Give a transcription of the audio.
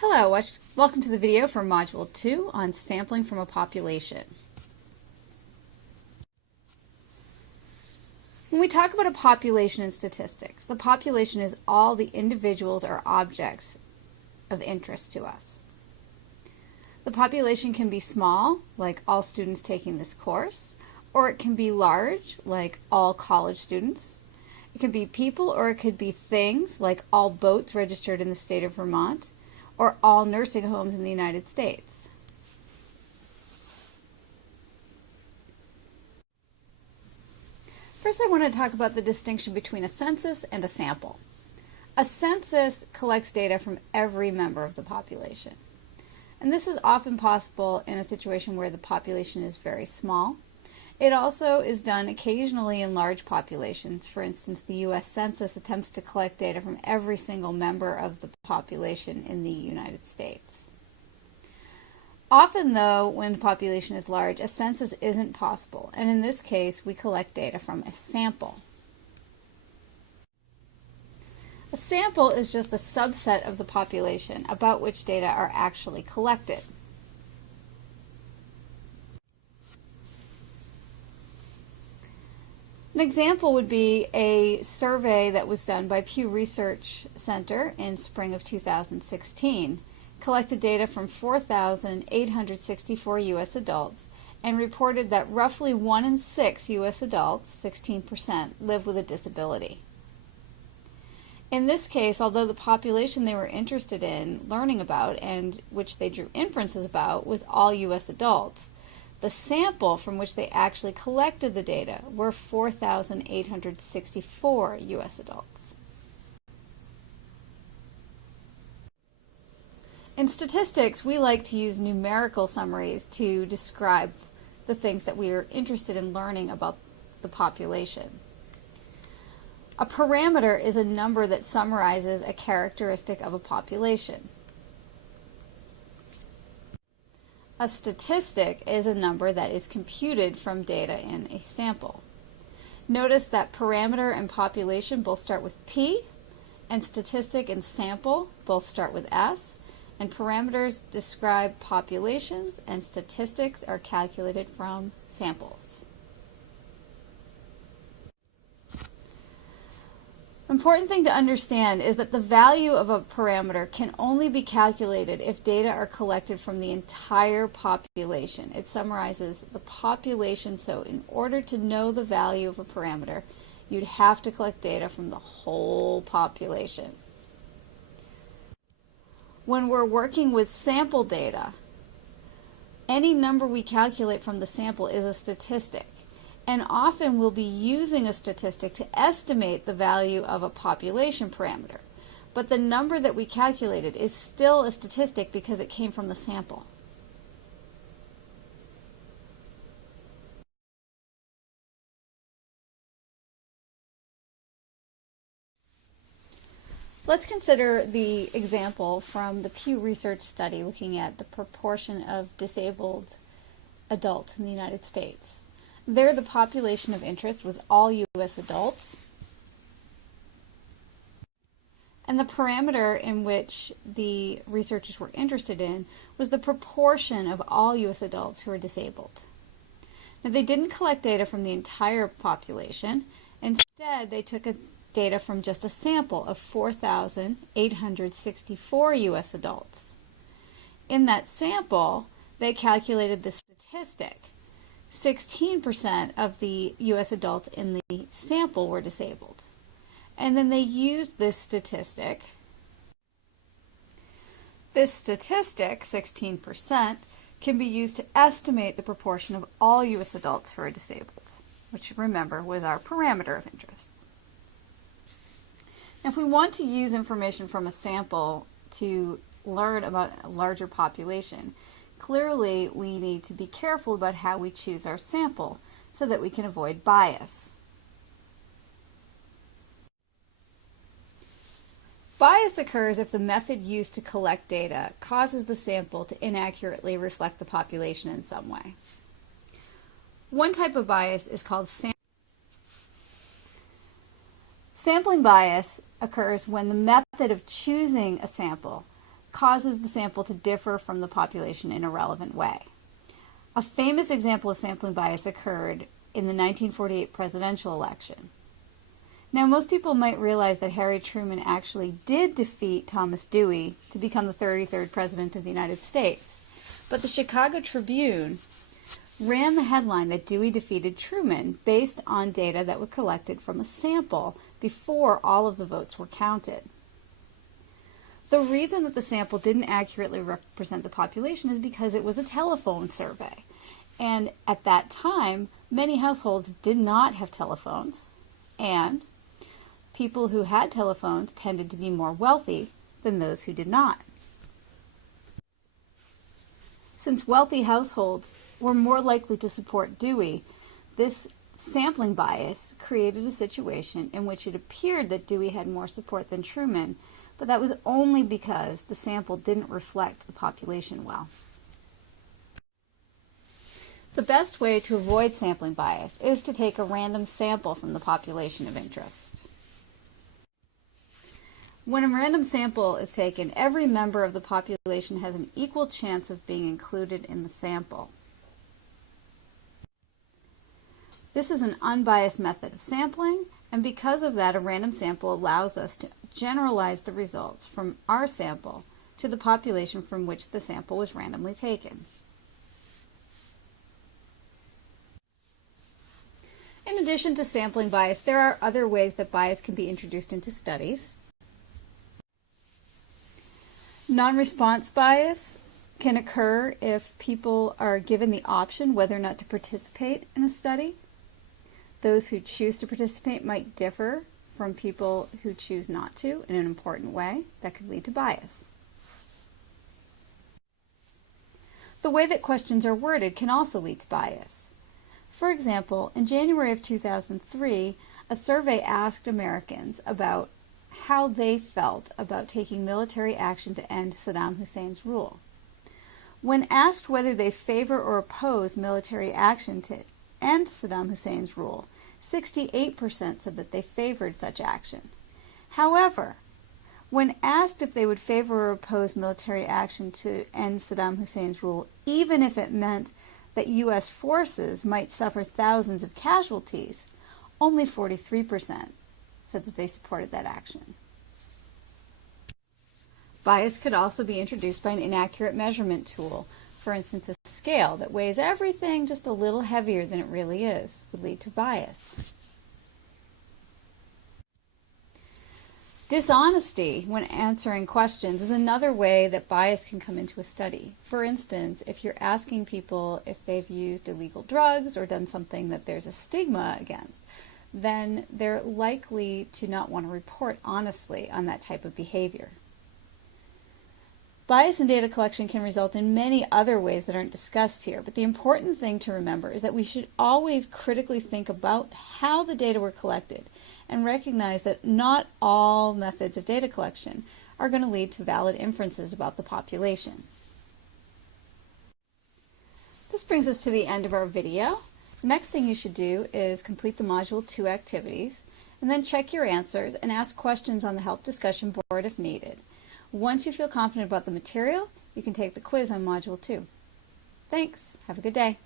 Hello, welcome to the video for Module 2 on sampling from a population. When we talk about a population in statistics, the population is all the individuals or objects of interest to us. The population can be small, like all students taking this course, or it can be large, like all college students. It can be people, or it could be things, like all boats registered in the state of Vermont, or all nursing homes in the United States. First, I want to talk about the distinction between a census and a sample. A census collects data from every member of the population. And this is often possible in a situation where the population is very small. It also is done occasionally in large populations. For instance, the U.S. Census attempts to collect data from every single member of the population in the United States. Often, though, when the population is large, a census isn't possible, and in this case, we collect data from a sample. A sample is just a subset of the population about which data are actually collected. An example would be a survey that was done by Pew Research Center in spring of 2016, collected data from 4,864 U.S. adults, and reported that roughly 1 in 6 U.S. adults, 16%, live with a disability. In this case, although the population they were interested in learning about and which they drew inferences about was all U.S. adults, the sample from which they actually collected the data were 4,864 U.S. adults. In statistics, we like to use numerical summaries to describe the things that we are interested in learning about the population. A parameter is a number that summarizes a characteristic of a population. A statistic is a number that is computed from data in a sample. Notice that parameter and population both start with P, and statistic and sample both start with S, and parameters describe populations, and statistics are calculated from samples. Important thing to understand is that the value of a parameter can only be calculated if data are collected from the entire population. It summarizes the population, so in order to know the value of a parameter, you'd have to collect data from the whole population. When we're working with sample data, any number we calculate from the sample is a statistic. And often we'll be using a statistic to estimate the value of a population parameter. But the number that we calculated is still a statistic because it came from the sample. Let's consider the example from the Pew Research study looking at the proportion of disabled adults in the United States. There, the population of interest was all U.S. adults, and the parameter in which the researchers were interested in was the proportion of all U.S. adults who were disabled. Now, they didn't collect data from the entire population. Instead, they took data from just a sample of 4,864 U.S. adults. In that sample, they calculated the statistic. 16% of the U.S. adults in the sample were disabled. And then they used this statistic. This statistic, 16%, can be used to estimate the proportion of all U.S. adults who are disabled, which, remember, was our parameter of interest. If we want to use information from a sample to learn about a larger population, clearly, we need to be careful about how we choose our sample so that we can avoid bias. Bias occurs if the method used to collect data causes the sample to inaccurately reflect the population in some way. One type of bias is called sampling bias occurs when the method of choosing a sample causes the sample to differ from the population in a relevant way. A famous example of sampling bias occurred in the 1948 presidential election. Now, most people might realize that Harry Truman actually did defeat Thomas Dewey to become the 33rd President of the United States. But the Chicago Tribune ran the headline that Dewey defeated Truman based on data that was collected from a sample before all of the votes were counted. The reason that the sample didn't accurately represent the population is because it was a telephone survey. And at that time, many households did not have telephones, and people who had telephones tended to be more wealthy than those who did not. Since wealthy households were more likely to support Dewey, this sampling bias created a situation in which it appeared that Dewey had more support than Truman, but that was only because the sample didn't reflect the population well. The best way to avoid sampling bias is to take a random sample from the population of interest. When a random sample is taken, every member of the population has an equal chance of being included in the sample. This is an unbiased method of sampling, and because of that, a random sample allows us to generalize the results from our sample to the population from which the sample was randomly taken. In addition to sampling bias, there are other ways that bias can be introduced into studies. Non-response bias can occur if people are given the option whether or not to participate in a study. Those who choose to participate might differ from people who choose not to in an important way that could lead to bias. The way that questions are worded can also lead to bias. For example, in January of 2003, a survey asked Americans about how they felt about taking military action to end Saddam Hussein's rule. When asked whether they favor or oppose military action to end Saddam Hussein's rule, 68% said that they favored such action. However, when asked if they would favor or oppose military action to end Saddam Hussein's rule, even if it meant that U.S. forces might suffer thousands of casualties, only 43% said that they supported that action. Bias could also be introduced by an inaccurate measurement tool. For instance, a scale that weighs everything just a little heavier than it really is would lead to bias. Dishonesty when answering questions is another way that bias can come into a study. For instance, if you're asking people if they've used illegal drugs or done something that there's a stigma against, then they're likely to not want to report honestly on that type of behavior. Bias in data collection can result in many other ways that aren't discussed here, but the important thing to remember is that we should always critically think about how the data were collected and recognize that not all methods of data collection are going to lead to valid inferences about the population. This brings us to the end of our video. The next thing you should do is complete the Module 2 activities, and then check your answers and ask questions on the help discussion board if needed. Once you feel confident about the material, you can take the quiz on Module 2. Thanks. Have a good day.